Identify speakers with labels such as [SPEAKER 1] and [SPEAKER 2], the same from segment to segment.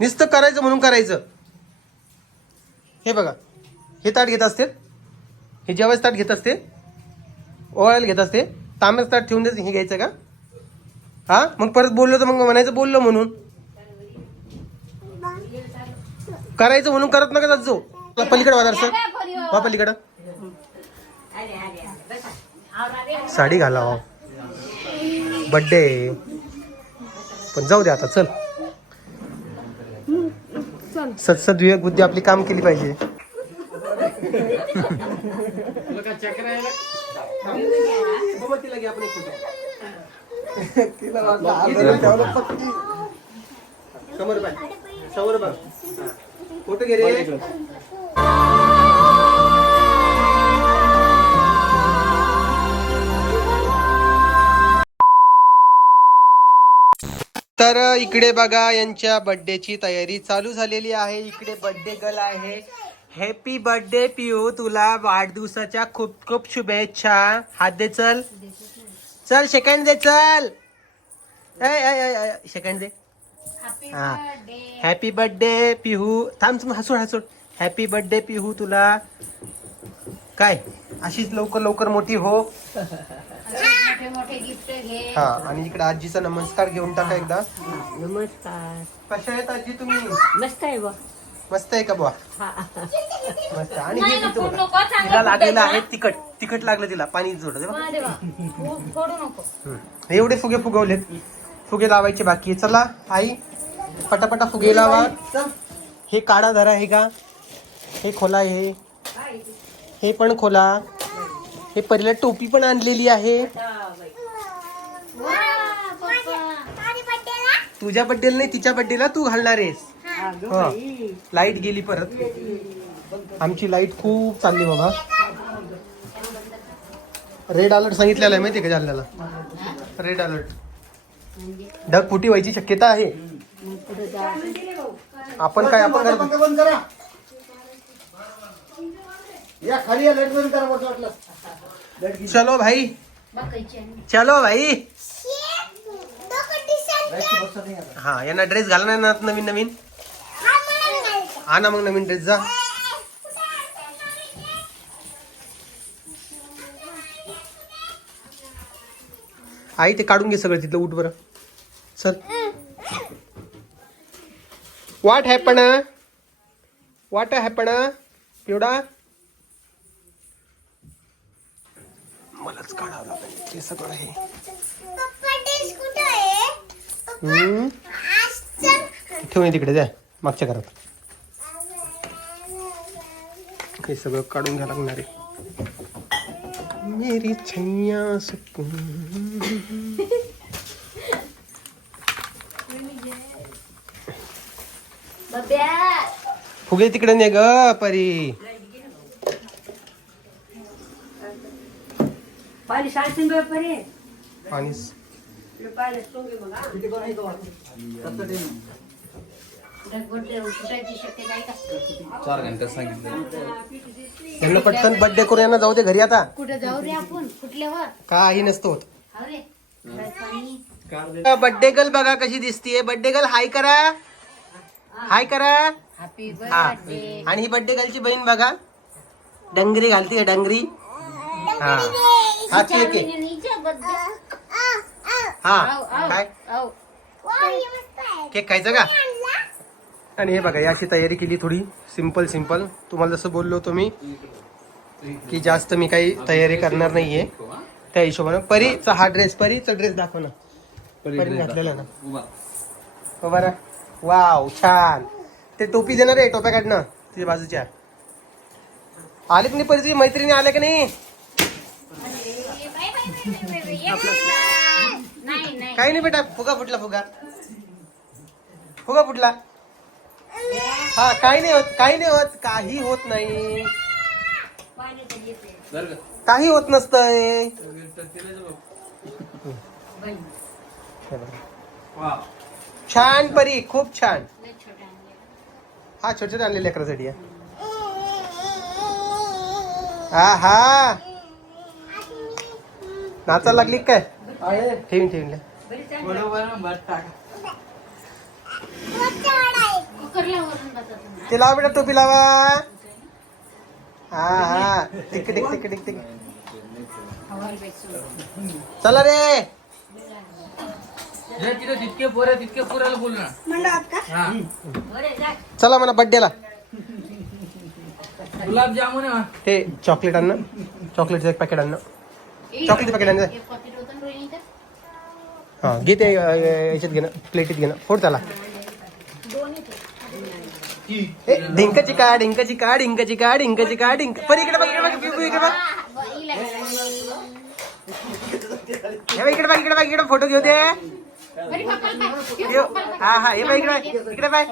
[SPEAKER 1] नुसतं करायचं म्हणून करायचं. हे बघा. हे ताट घेत असते हे जेवायचं ताट घेत असते ओळायला घेत असते तांब्याचं ताट ठेवून द्यायचं हे घ्यायचं का? हा? मग परत बोललो तर मग म्हणायचं बोललो म्हणून. करायचं म्हणून करत नका जात जो पलीकडे वाजार सर. वा पलीकडं. साडी घाला हो. बड्डे पण जाऊ दे आता चल. सत सद्विवेक बुद्धी आपली काम केली पाहिजे. फोटो घे तर इकडे बघा यांच्या बर्थडेची तयारी चालू झालेली आहे. इकडे बर्थडे गर्ल आहे. हॅपी बर्थडे पिऊ तुला वाढदिवसाच्या खूप खूप शुभेच्छा. हात दे चल. चल सेकंड दे चल. सेकंड दे. हा. हॅपी बर्थडे पिहू थांब थांब हसूड हसूड हॅपी बर्थडे पिहू तुला. काय? अशीच लवकर लवकर मोठी हो.
[SPEAKER 2] मोठे मोठे गिफ्ट घे.
[SPEAKER 1] हा आणि इकडे आजीचा नमस्कार घेऊन टाका एकदा.
[SPEAKER 3] नमस्कार.
[SPEAKER 1] कशा आहेत आजी तुम्ही?
[SPEAKER 3] मस्त आहे बा
[SPEAKER 1] मस्त आहे का बुवा?
[SPEAKER 3] हा.
[SPEAKER 1] मस्त. आणि हे तिथं बघा. तिला लागलेलं. आहे तिखट. तिखट लागलं तिला. पाणी जोड
[SPEAKER 2] फोडू नको.
[SPEAKER 1] एवढे फुगे फुगवलेत. फुगे लावायचे बाकी आहे. चला आई पटापटा फुगे लावा. हे काढा धरा हे का हे खोला हे. हे पण खोला. हे पहिल्या टोपी पण आणलेली आहे
[SPEAKER 2] वा, पप्पा.
[SPEAKER 1] तुझ्या बड्डेला नाही तिच्या बड्डेला तू घालणार आहेस. हा. लाइट गेली परत. आमची लाइट खूप चालली बाबा. रेड अलर्ट सांगितलेला आहे माहितीये का जालन्याला? रेड अलर्ट ढग फुटी व्हायची शक्यता आहे. आपण काय आपण
[SPEAKER 4] करा. या खाली
[SPEAKER 1] चलो भाई. चलो भाई
[SPEAKER 4] लाईटची बसत नाही आता.
[SPEAKER 1] हा यांना ड्रेस घालणार ना नवीन नवीन. हा ना मग नवीन ड्रेस जा. आई ते काढून घे सगळं तिथलं उठ बरं. चल. वाट हॅपन वाट हॅपण पिवडा? मलाच काढावं लागेल. ते सगळं हे हम्म. ठेवून ये तिकडे द्या मागच्या घरात. हे सगळं काढून घ्या लागणार आहे. मेरी छैया सुकून. फुगे तिकडे ने ग परी.
[SPEAKER 3] पाणी परे.
[SPEAKER 1] आणि
[SPEAKER 3] पाणी.
[SPEAKER 4] किती कोण आहे
[SPEAKER 2] का
[SPEAKER 5] चार घंटे सांगितलं.
[SPEAKER 1] त्यांना पटकन बर्थडे करू यांना जाऊ दे घरी आता.
[SPEAKER 2] कुठे जाऊ रे आपण? फुटल्यावर
[SPEAKER 1] काही नसतो होत.
[SPEAKER 2] अरे
[SPEAKER 1] बर्थडे गर्ल बघा कशी दिसतीये. बर्थडे गर्ल हाय करा. हाय करा.
[SPEAKER 2] हॅपी
[SPEAKER 1] हा.
[SPEAKER 2] बर्थडे
[SPEAKER 1] आणि ही बर्थडे गर्लची बहीण बघा. डंगरी घालतीये डंगरी. हा. हा केक आहे. हा काय? केक खायचं का? आणि हे बघा याची तयारी केली थोडी. सिंपल सिंपल तुम्हाला जसं बोललो होतो मी की जास्त मी काही तयारी करणार नाहीये. त्या हिशोबानं. परीचा हा ड्रेस परीचा ड्रेस दाखव ना. परीने घातलेला ना. हो बरं. वाव छान. ते टोपी देणार आहे टोप्या काढणं तिच्या बाजूच्या. आले की नाही परीची मैत्रिणी आल्या की नाही? काही नाही बेटा फुगा फुटला फुगा. फुगा फुटला. हा काही नाही होत काही नाही होत काही होत नाही. काही होत नसतंय.
[SPEAKER 5] वा
[SPEAKER 1] छान परी खूप छान. हा छोटे छोटे आणले लेकरासाठी. हा. हा नाचायला लागली काय?
[SPEAKER 4] आहे.
[SPEAKER 1] ठेवीन.
[SPEAKER 5] टाका
[SPEAKER 1] ते लावा बेटा टोपी लावा. हा हा. Tick tick tick tick tick. चला रे.
[SPEAKER 5] जे तिथे जितके पोर आहे तितके पोराला बोल ना. हा.
[SPEAKER 1] चला म्हणा बड्डेला
[SPEAKER 5] गुलाबजामुन आहे
[SPEAKER 1] ते चॉकलेट आणणं चॉकलेटचं एक पॅकेट आणणं चॉकलेट पॅकेट आणणं
[SPEAKER 2] एक पॉकेट होतं ना रोहिणीचं?
[SPEAKER 1] हा घे ते याच्यात घेणं प्लेटीत घेणं फोड त्याला. ए, डिंक चिका काढ चिका काढ चिका डिंक चिका डिंक पर इकडे बघ इकडे बघ पिऊ, इकडे बघ.
[SPEAKER 2] हे
[SPEAKER 1] बघ, इकडे बघ इकडे बघ इकडे फोटो घेऊ दे.
[SPEAKER 2] अरे
[SPEAKER 1] हा हा हे बघ इकडे बघ, इकडे बाय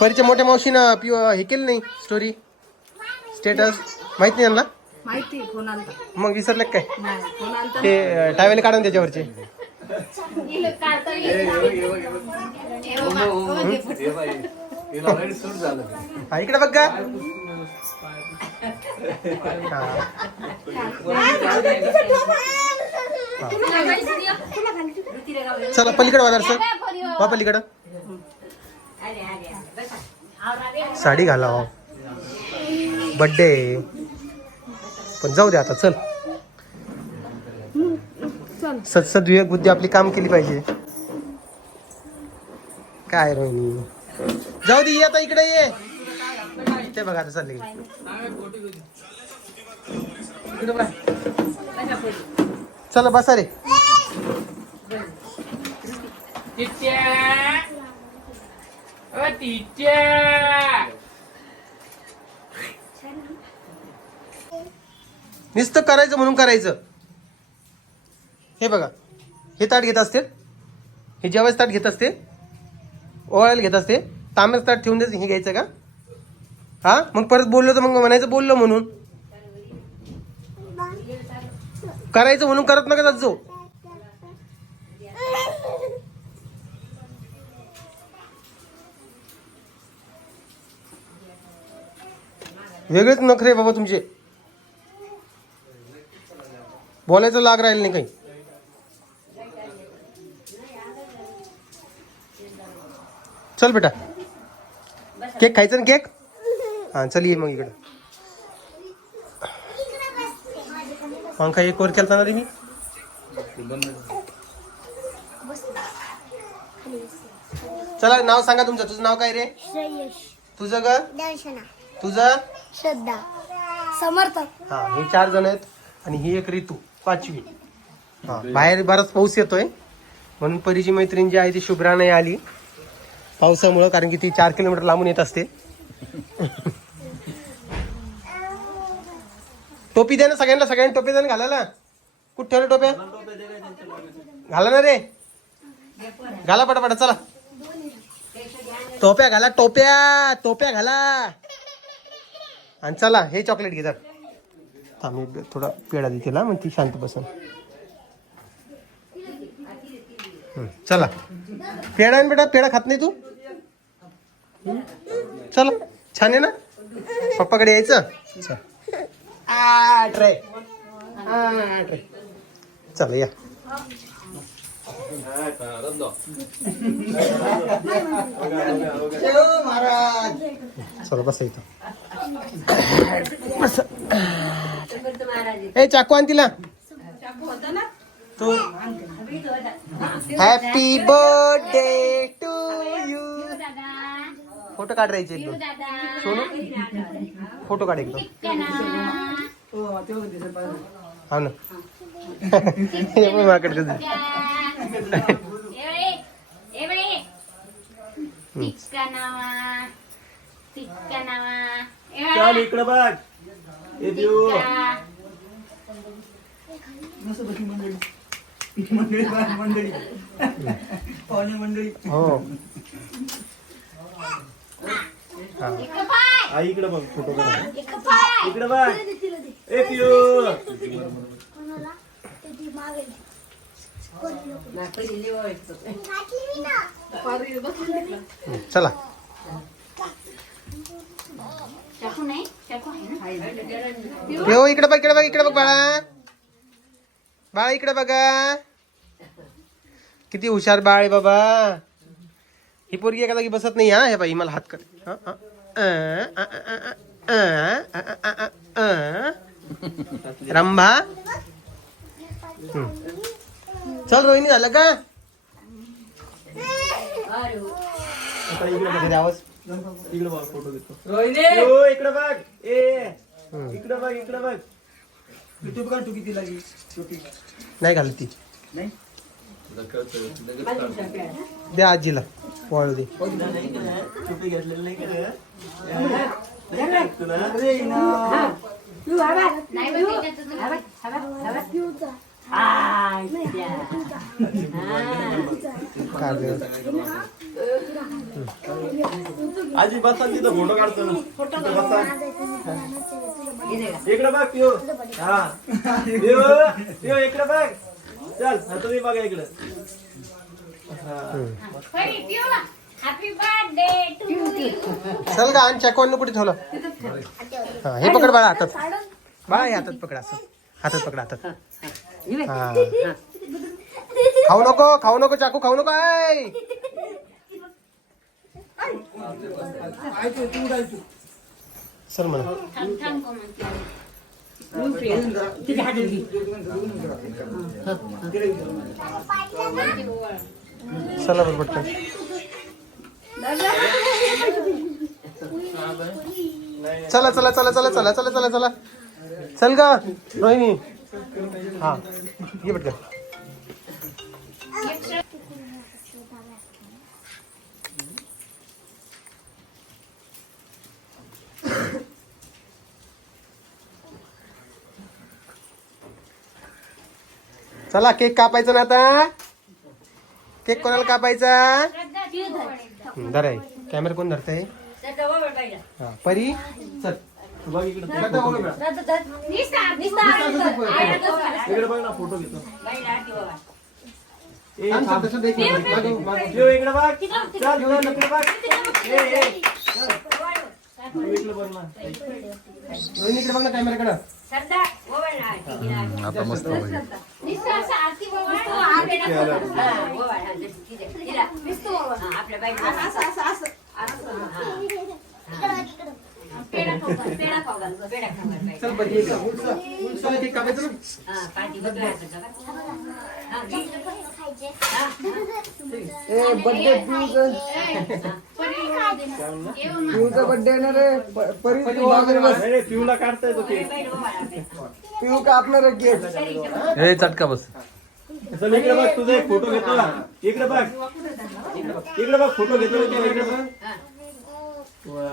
[SPEAKER 1] परीच्या मोठ्या मावशीनं पिऊ हे केलं नाही स्टोरी स्टेटस माहीत नाही यांना
[SPEAKER 3] माहिती फोन
[SPEAKER 1] मग विसरले काय
[SPEAKER 3] नाही फोन आलता
[SPEAKER 1] ते टावेल काढून त्याच्यावरचे.
[SPEAKER 2] हे
[SPEAKER 1] इकडे बघ का. चला पलीकडे वाजार सर? वा पलीकडं साडी घाला बड्डे पण जाऊ दे आता चल. सद सद्विवेक बुद्धी आपली काम केली पाहिजे. काय रोहिणी जाऊ दे ये आता इकडे ये. ते बघा आता चालले. इकडे बघा. चला बसा रे.
[SPEAKER 5] तिच्या. तिच्या.
[SPEAKER 1] नुसतं करायचं म्हणून करायचं. हे बघा. हे ताट घेत असते हे जेवायचं ताट घेत असते ओळायला घेत असते तांब्याचं ताट ठेवून द्यायचं हे घ्यायचं का? हा? मग परत बोललो तर मग म्हणायचं बोललो म्हणून. करायचं म्हणून करत नका जात जो वेगळेच नखरे बाबा तुमचे. बोलायचं लाग राहील नाही काही. चल बेटा. केक खायचा ना केक? हा चल ये मग इकडं. पंखा एक वर केलता ना मी. चला नाव सांगा तुमचं. तुझं नाव काय रे?
[SPEAKER 6] श्रेयश.
[SPEAKER 1] तुझं ग?
[SPEAKER 6] दर्शना.
[SPEAKER 1] तुझं?
[SPEAKER 6] श्रद्धा. समर्थ
[SPEAKER 1] हा हे चार जण आहेत आणि ही एक ऋतू पाचवी. हा. बाहेर बराच पाऊस येतोय. म्हणून परीची मैत्रीण जी आहे ती शुभ्रा नाही आली. पावसामुळं कारण की ती चार किलोमीटर लांबून येत असते. टोपी द्या ना सगळ्यांना सगळ्यांना टोपी द्या ना घालायला. कुठं ठेवलं टोप्या? घाला ना रे. घाला पटापटा चला. टोप्या घाला टोप्या टोप्या घाला. आणि चला हे चॉकलेट घेतात मी थोडा पेढा दे तिला मग ती शांत बसन. चला. पेढा बेटा पेढा खात नाही तू? चला छान आहे ना? पप्पाकडे यायचं? ट्रे आ, ट्रे चला या. चला बसा इथं. ए चाकू आण तिला. तू. हॅपी बर्थडे टू यू
[SPEAKER 2] दादा
[SPEAKER 1] फोटो काढ राहायचे एक
[SPEAKER 2] पिऊ
[SPEAKER 1] दोन.
[SPEAKER 2] दादा
[SPEAKER 1] सोनू फोटो काढ एक दोन.
[SPEAKER 2] त्यांना
[SPEAKER 1] हा ना. हे पण
[SPEAKER 2] नावा.
[SPEAKER 4] चल इकडे बघ. हे पिऊ मंडळी. बघ, मंडळी पाहुणे मंडळी.
[SPEAKER 1] हो.
[SPEAKER 4] आई इकडे बघ फोटो इकडे बघ. ए
[SPEAKER 1] हं, चला. हो इकडे बघ इकडे बघ इकडे बघ बाळा. बाळा इकडे बघा. किती हुशार बाळ आहे बाबा. ही पोरगी एका जागी बसत नाही हा? हे बाई मला हात कर. रंभा. चल रोहिणी झालं का? आवाज
[SPEAKER 4] इकडे बघ फोटो घेतो
[SPEAKER 5] रोहिणी!
[SPEAKER 4] यो इकडे बघ ए. इकडे बघ इकडे बघ. युट्यूब काढ तू किती लागली
[SPEAKER 1] नाही घालत ती.
[SPEAKER 4] नाही?
[SPEAKER 1] दे आजीला वाळू दे.
[SPEAKER 4] टोपी घेतलेली नाही का तुला.
[SPEAKER 2] नाही बघ, त्याच्यातून-
[SPEAKER 1] काय गं?
[SPEAKER 4] आजी बसा तिथं फोटो काढतो. बसा. इकडे बघ पिओ हा. पिओ पिओ इकडे बघ. चल तुम्ही बघा इकडे.
[SPEAKER 1] चल का आणि चॅकवान कुठे ठेवलं? हा हे पकड बाळा हातात. बाळा हे हातात पकड असं. हातात पकड हातात. हा. खाऊ नको खाऊ नको चाकू खाऊ नको ऐ. चल म्हणा.
[SPEAKER 2] थांब, थांब, कोमल.
[SPEAKER 1] चला बरं पटकन चला चला चला चला चला चला चला चला चल. का रोहिणी. हा. ये पटकन चला केक कापायचा ना आता? केक कोणाला कापायचा?
[SPEAKER 2] श्रद्धा, पिऊ धर.
[SPEAKER 1] धर आहे. कॅमेरा कोण धरतंय? हा परी? चल.
[SPEAKER 4] बघ इकडे. इकडे. बघ ना फोटो घेतो. ए
[SPEAKER 1] थांब. यो, इकडे बघ.
[SPEAKER 4] चल यो, इकडे बघ. ए, ए, चल. यो, इकडे बघ ना.
[SPEAKER 1] इकडे बघ ना कॅमेराकडे हम्म,
[SPEAKER 5] आता मस्त होईल.
[SPEAKER 2] आपल्या बाईक असं असं असं.
[SPEAKER 1] चल बरं कापायचा ना.
[SPEAKER 5] पिऊचा बर्थडे ना रे परी
[SPEAKER 1] परी मागं बस.
[SPEAKER 4] नाही, नाही, पिऊला काढताय तो केक
[SPEAKER 5] पिऊ कापणार आहे? केक
[SPEAKER 7] ए चटका बस.
[SPEAKER 4] चल इकडे बघ तुझा एक फोटो घेतो. ना. इकडे बघ. इकडे बघ फोटो घेतो. ना, इकडे बघ. वा.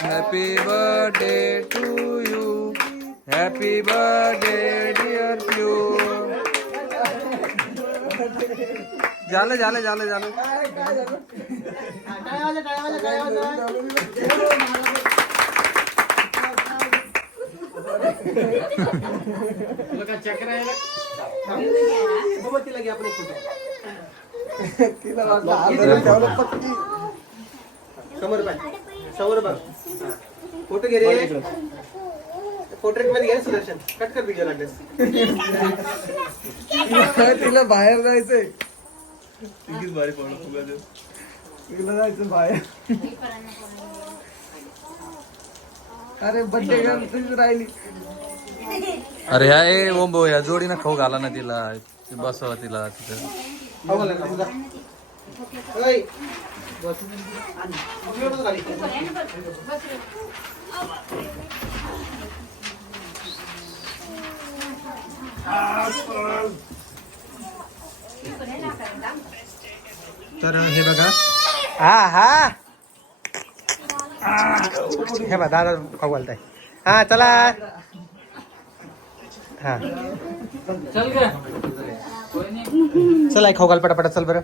[SPEAKER 7] happy birthday to you
[SPEAKER 1] happy birthday dear प्यू जाले जाले
[SPEAKER 5] जाले जाले चक्र आहे
[SPEAKER 1] तिला घ्या आपण एक तिला समोर बाय समोर बाय फोटो घे रे. फोटो मध्ये घे सुदर्शन. कट कर व्हिडिओ लागलेस
[SPEAKER 5] तिला बाहेर जायचंय?
[SPEAKER 4] भारी.
[SPEAKER 5] तिला जायचं बाहेर. अरे बर्थडे गर्ल राहिली.
[SPEAKER 7] अरे ह्या ए ओंबो या जोडीनं खाऊ घाला ना तिला. बसवा तिला तिथं.
[SPEAKER 1] तर हे बघा. हा हा. हे बघा दादा खाऊ घालताय हा चला. हा.
[SPEAKER 5] चल
[SPEAKER 1] खाऊ घाल पटापटा चल बरं.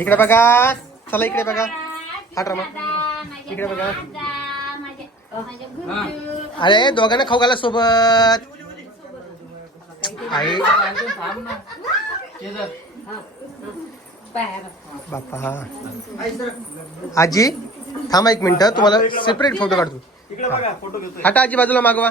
[SPEAKER 1] इकडे बघा. चला इकडे बघा. हा ड्रामा इकडे बघा. अरे दोघांना खाऊ घाला सोबत. आई. बापा आजी थांबा एक मिनिट. तुम्हाला सेपरेट फोटो काढतो. हटा आजी बाजूला मागवा.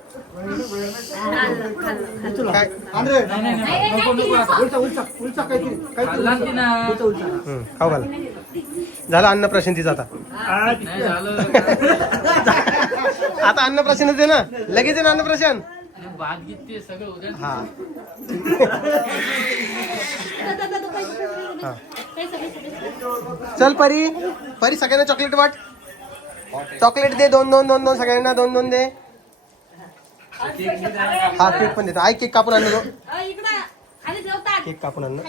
[SPEAKER 1] खाऊ झालं अन्न प्रशांतीचं आता
[SPEAKER 5] झालं
[SPEAKER 1] आता अन्न प्रशांत आहे ना लगेच आहे ना अन्न हा. चल परी परी सगळ्यांना चॉकलेट वाट चॉकलेट दे दोन दोन दोन दोन सगळ्यांना दोन दोन दे हा केक पण देतो. आई केक कापून आणलो केक कापून आणलं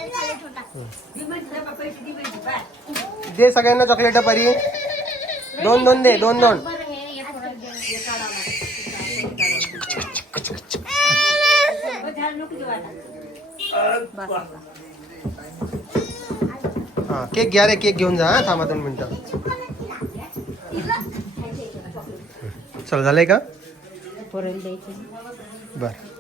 [SPEAKER 1] दे सगळ्यांना चॉकलेट परी. दोन दोन दे दोन दोन. हा केक घ्या रे केक घेऊन जा हा थांबा दोन मिनिटं. चल झालंय का? फोडून द्यायची बरं.